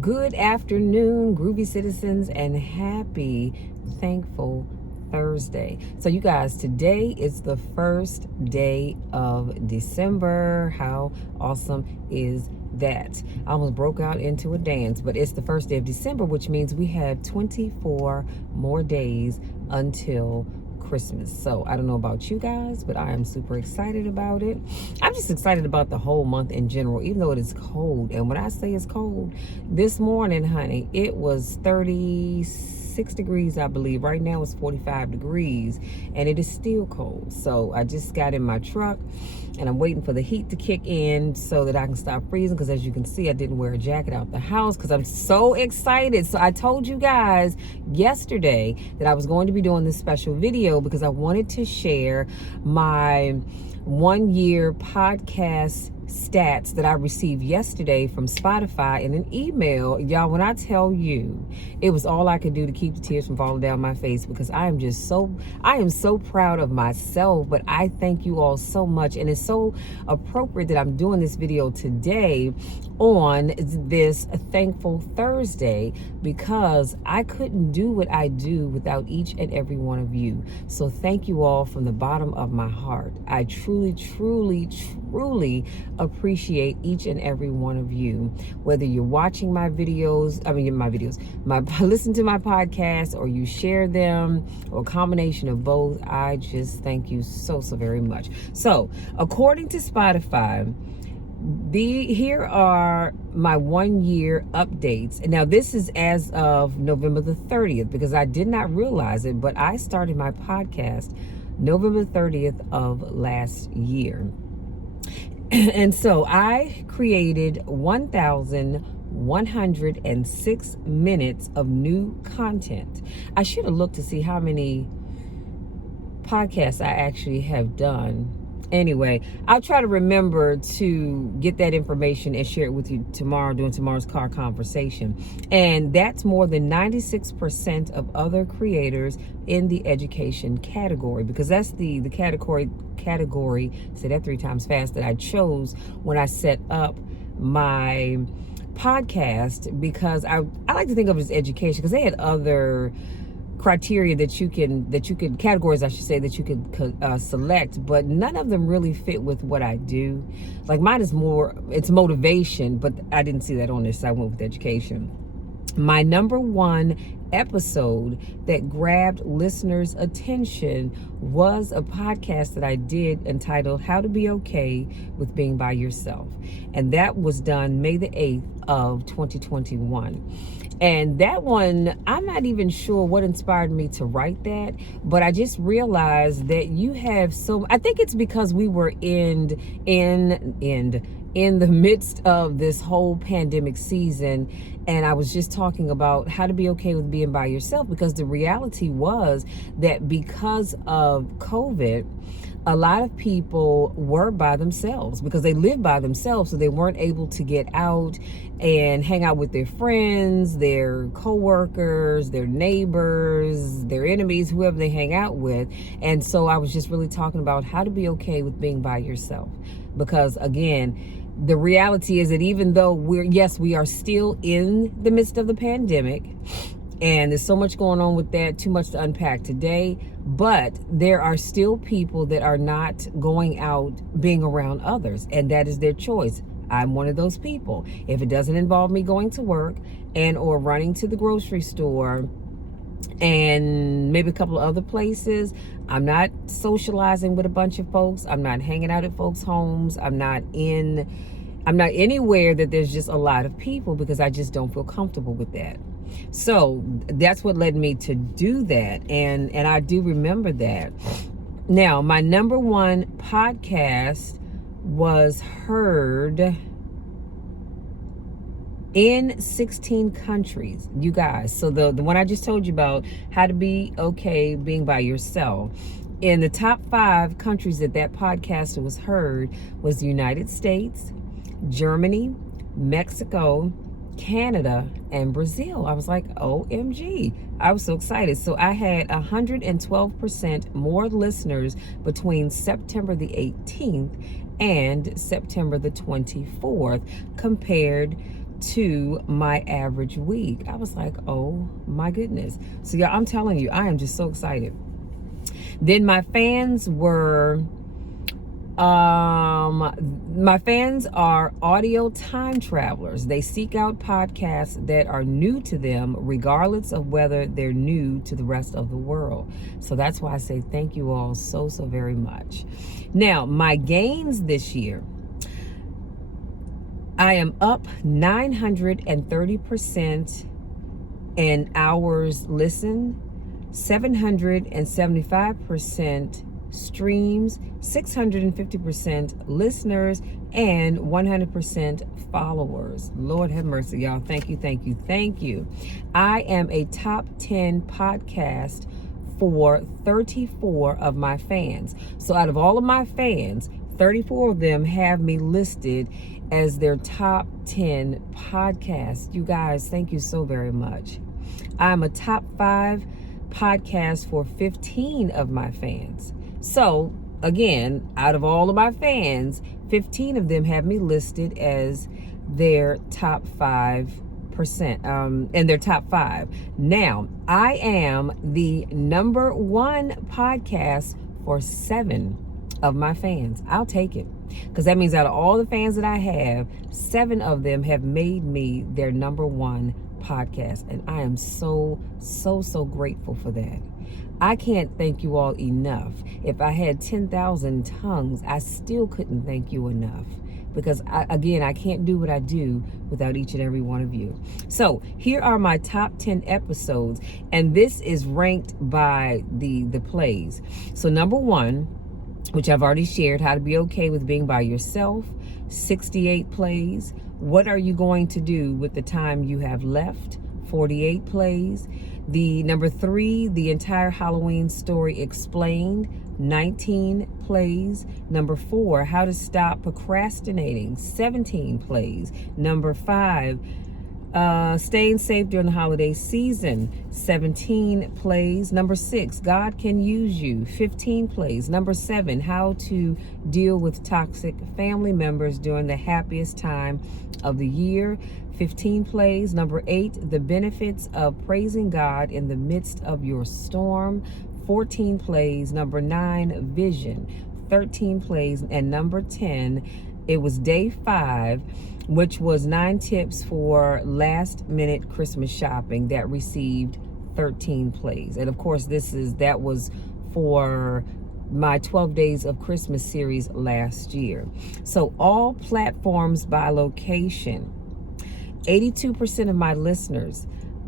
Good afternoon, groovy citizens, and happy Thankful Thursday. So you guys, today is the first day of December. How awesome is that? I almost broke out into a dance, but it's the first day of December, which means we have 24 more days until Christmas. So I don't know about you guys, but I am super excited about it. I'm just excited about the whole month in general, even though it is cold. And when I say it's cold, this morning, honey, it was 36 degrees, I believe. Right now it's 45 degrees and it is still cold. So I just got in my truck and I'm waiting for the heat to kick in so that I can stop freezing, because as you can see, I didn't wear a jacket out the house because I'm so excited. So I told you guys yesterday that I was going to be doing this special video because I wanted to share my 1 year podcast stats that I received yesterday from Spotify in an email. Y'all, when I tell you, it was all I could do to keep the tears from falling down my face, because I am so proud of myself. But I thank you all so much, and it's so appropriate that I'm doing this video today on this Thankful Thursday, because I couldn't do what I do without each and every one of you. So thank you all from the bottom of my heart. I truly appreciate each and every one of you, whether you're watching my videos, listen to my podcast, or you share them, or a combination of both. I just thank you so very much. So according to Spotify, here are my 1 year updates. Now this is as of November the 30th, because I did not realize it, but I started my podcast November 30th of last year. And so I created 1,106 minutes of new content. I should have looked to see how many podcasts I actually have done. Anyway, I'll try to remember to get that information and share it with you tomorrow during tomorrow's car conversation. And that's more than 96% of other creators in the education category, because that's the category, say that 3 times fast, that I chose when I set up my podcast, because I like to think of it as education, because they had other criteria that you can categories, I should say, that you could select, but none of them really fit with what I do. Like mine is more, it's motivation, but I didn't see that on this, so I went with education. My number 1 episode that grabbed listeners' attention was a podcast that I did entitled How to Be Okay with Being by Yourself. And that was done May the 8th of 2021. And that one, I'm not even sure what inspired me to write that, but I just realized that you have I think it's because we were in the midst of this whole pandemic season, and I was just talking about how to be okay with being by yourself, because the reality was that because of COVID, a lot of people were by themselves because they lived by themselves, so they weren't able to get out and hang out with their friends, their co-workers, their neighbors, their enemies, whoever they hang out with. And so I was just really talking about how to be okay with being by yourself, because again, the reality is that even though we are still in the midst of the pandemic, and there's so much going on with that, too much to unpack today, but there are still people that are not going out being around others, and that is their choice. I'm one of those people. If it doesn't involve me going to work and or running to the grocery store and maybe a couple of other places, I'm not socializing with a bunch of folks. I'm not hanging out at folks' homes. I'm not anywhere that there's just a lot of people, because I just don't feel comfortable with that. So that's what led me to do that. And I do remember that. Now, my number 1 podcast was heard in 16 countries, you guys. So the one I just told you about, how to be okay being by yourself, in the top 5 countries that podcast was heard was the United States, Germany, Mexico, Canada, and Brazil. I was like, OMG. I was so excited. So I had 112% more listeners between September the 18th and September the 24th compared to my average week. I was like, oh my goodness. So yeah, I'm telling you, I am just so excited. Then my fans are audio time travelers. They seek out podcasts that are new to them, regardless of whether they're new to the rest of the world. So that's why I say thank you all so very much. Now, my gains this year, I am up 930% in hours listened, 775% streams, 650% listeners, and 100% followers. Lord have mercy, y'all. Thank you. I am a top 10 podcast for 34 of my fans. So out of all of my fans, 34 of them have me listed as their top 10 podcasts. You guys, thank you so very much. I'm a top 5 podcast for 15 of my fans. So again, out of all of my fans, 15 of them have me listed as their top 5%, and their top 5. Now, I am the number 1 podcast for 7 of my fans. I'll take it, because that means out of all the fans that I have, 7 of them have made me their number 1 podcast, and I am so grateful for that. I can't thank you all enough. If I had 10,000 tongues, I still couldn't thank you enough, because I can't do what I do without each and every one of you. So here are my top 10 episodes, and this is ranked by the plays. So number 1, which I've already shared, How to Be Okay with Being by Yourself, 68 plays. What Are You Going to Do with the Time You Have Left, 48 plays. The number 3, The Entire Halloween Story Explained, 19 plays. Number 4, How to Stop Procrastinating, 17 plays. Number 5, Staying Safe During the Holiday Season, 17 plays. Number 6, God Can Use You, 15 plays. Number 7, How to Deal with Toxic Family Members During the Happiest Time of the Year, 15 plays. Number 8, The Benefits of Praising God in the Midst of Your Storm, 14 plays. Number 9, Vision, 13 plays. And number 10, it was day 5, which was 9 tips for last minute Christmas shopping, that received 13 plays. And of course, that was for my 12 Days of Christmas series last year. So all platforms by location. 82% of my listeners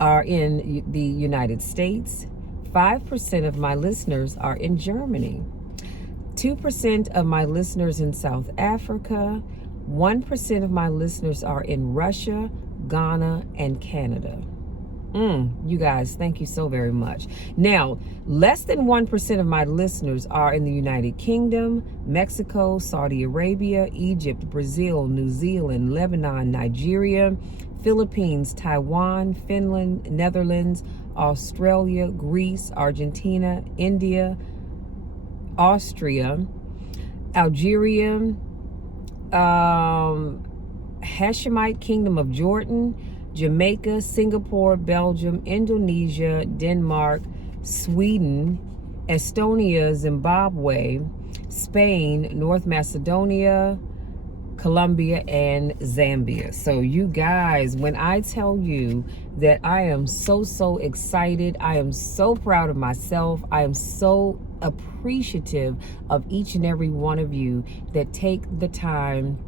are in the United States. 5% of my listeners are in Germany. 2% of my listeners in South Africa. 1% of my listeners are in Russia, Ghana, and Canada. You guys, thank you so very much. Now, less than 1% of my listeners are in the United Kingdom, Mexico, Saudi Arabia, Egypt, Brazil, New Zealand, Lebanon, Nigeria, Philippines, Taiwan, Finland, Netherlands, Australia, Greece, Argentina, India, Austria, Algeria, Hashemite Kingdom of Jordan, Jamaica, Singapore, Belgium, Indonesia, Denmark, Sweden, Estonia, Zimbabwe, Spain, North Macedonia, Colombia, and Zambia. So you guys, when I tell you that I am so excited, I am so proud of myself, I am so appreciative of each and every one of you that take the time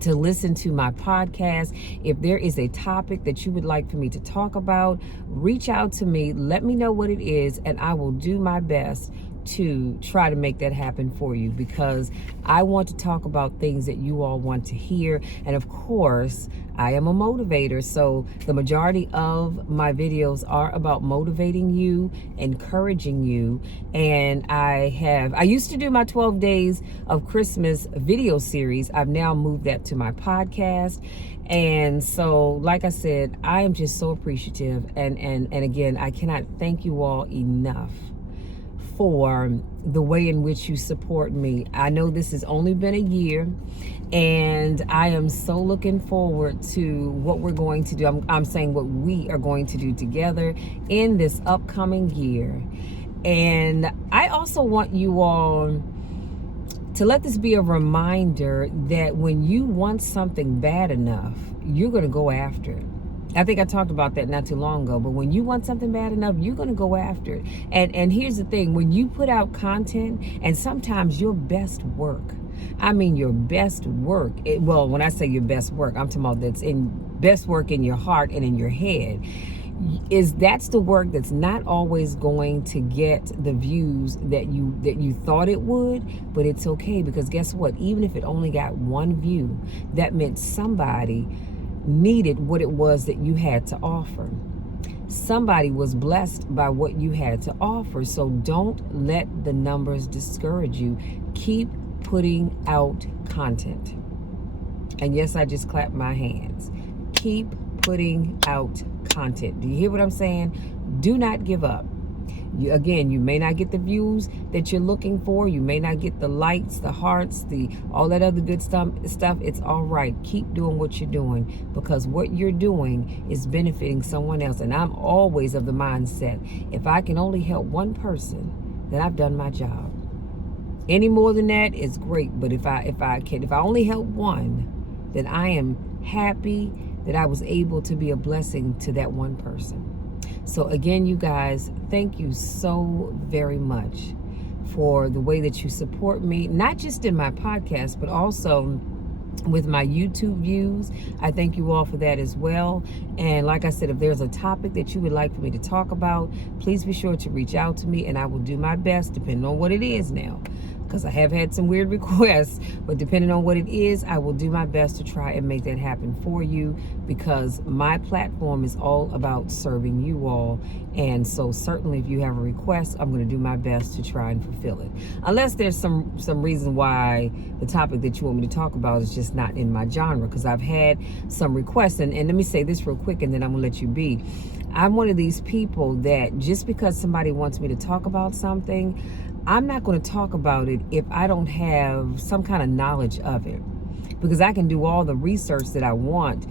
to listen to my podcast. If there is a topic that you would like for me to talk about, reach out to me, let me know what it is, and I will do my best to try to make that happen for you, because I want to talk about things that you all want to hear. And of course, I am a motivator, so the majority of my videos are about motivating you, encouraging you. And I used to do my 12 Days of Christmas video series. I've now moved that to my podcast. And so, like I said, I am just so appreciative. And again, I cannot thank you all enough for the way in which you support me. I know this has only been a year, and I am so looking forward to what we're going to do. I'm saying what we are going to do together in this upcoming year. And I also want you all to let this be a reminder that when you want something bad enough, you're going to go after it. I think I talked about that not too long ago, but when you want something bad enough, you're going to go after it. And here's the thing, when you put out content, and sometimes your best work, I mean your best work, well, when I say your best work, I'm talking about that's in best work in your heart and in your head, that's the work that's not always going to get the views that you thought it would, but it's okay, because guess what? Even if it only got one view, that meant somebody needed what it was that you had to offer. Somebody was blessed by what you had to offer. So don't let the numbers discourage you. Keep putting out content. And yes, I just clapped my hands. Keep putting out content. Do you hear what I'm saying? Do not give up. You may not get the views that you're looking for. You may not get the likes, the hearts, all that other good stuff. It's all right. Keep doing what you're doing, because what you're doing is benefiting someone else. And I'm always of the mindset, if I can only help one person, then I've done my job. Any more than that is great, but if I only help one, then I am happy that I was able to be a blessing to that one person. So again, you guys, thank you so very much for the way that you support me, not just in my podcast, but also with my YouTube views. I thank you all for that as well. And like I said, if there's a topic that you would like for me to talk about, please be sure to reach out to me, and I will do my best, depending on what it is now, because I have had some weird requests, but depending on what it is, I will do my best to try and make that happen for you, because my platform is all about serving you all. And so certainly if you have a request, I'm going to do my best to try and fulfill it. Unless there's some reason why the topic that you want me to talk about is just not in my genre, because I've had some requests. And let me say this real quick, and then I'm going to let you be. I'm one of these people that just because somebody wants me to talk about something, I'm not going to talk about it if I don't have some kind of knowledge of it, because I can do all the research that I want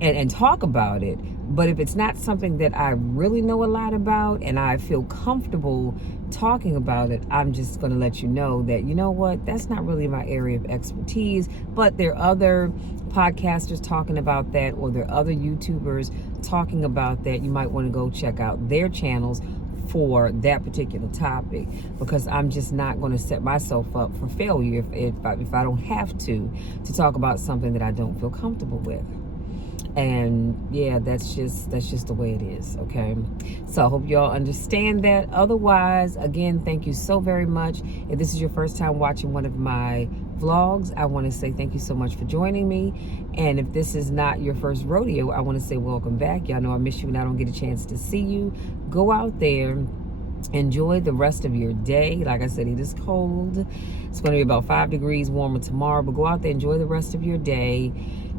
and talk about it. But if it's not something that I really know a lot about and I feel comfortable talking about it, I'm just going to let you know that, you know what, that's not really my area of expertise. But there are other podcasters talking about that, or there are other YouTubers talking about that. You might want to go check out their channels for that particular topic, because I'm just not going to set myself up for failure if I don't have to talk about something that I don't feel comfortable with. And yeah, that's just the way it is. Okay, so I hope y'all understand that. Otherwise, again, thank you so very much. If this is your first time watching one of my vlogs, I want to say thank you so much for joining me. And if this is not your first rodeo, I want to say welcome back. Y'all know I miss you and I don't get a chance to see you. Go out there, enjoy the rest of your day. Like I said, it is cold. It's going to be about 5 degrees warmer tomorrow, but go out there, enjoy the rest of your day.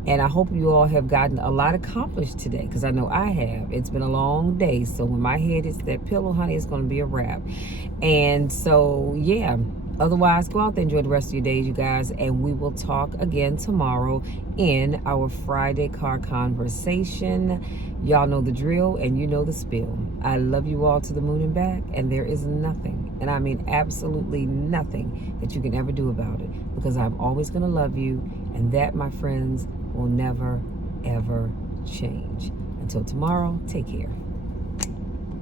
And I hope you all have gotten a lot accomplished today, because I know I have. It's been a long day, so when my head hits that pillow, honey, it's going to be a wrap. And so, yeah. Otherwise, go out there, enjoy the rest of your days, you guys, and we will talk again tomorrow in our Friday car conversation. Y'all know the drill, and you know the spill. I love you all to the moon and back, and there is nothing, and I mean absolutely nothing, that you can ever do about it, because I'm always going to love you, and that, my friends, will never, ever change. Until tomorrow, take care.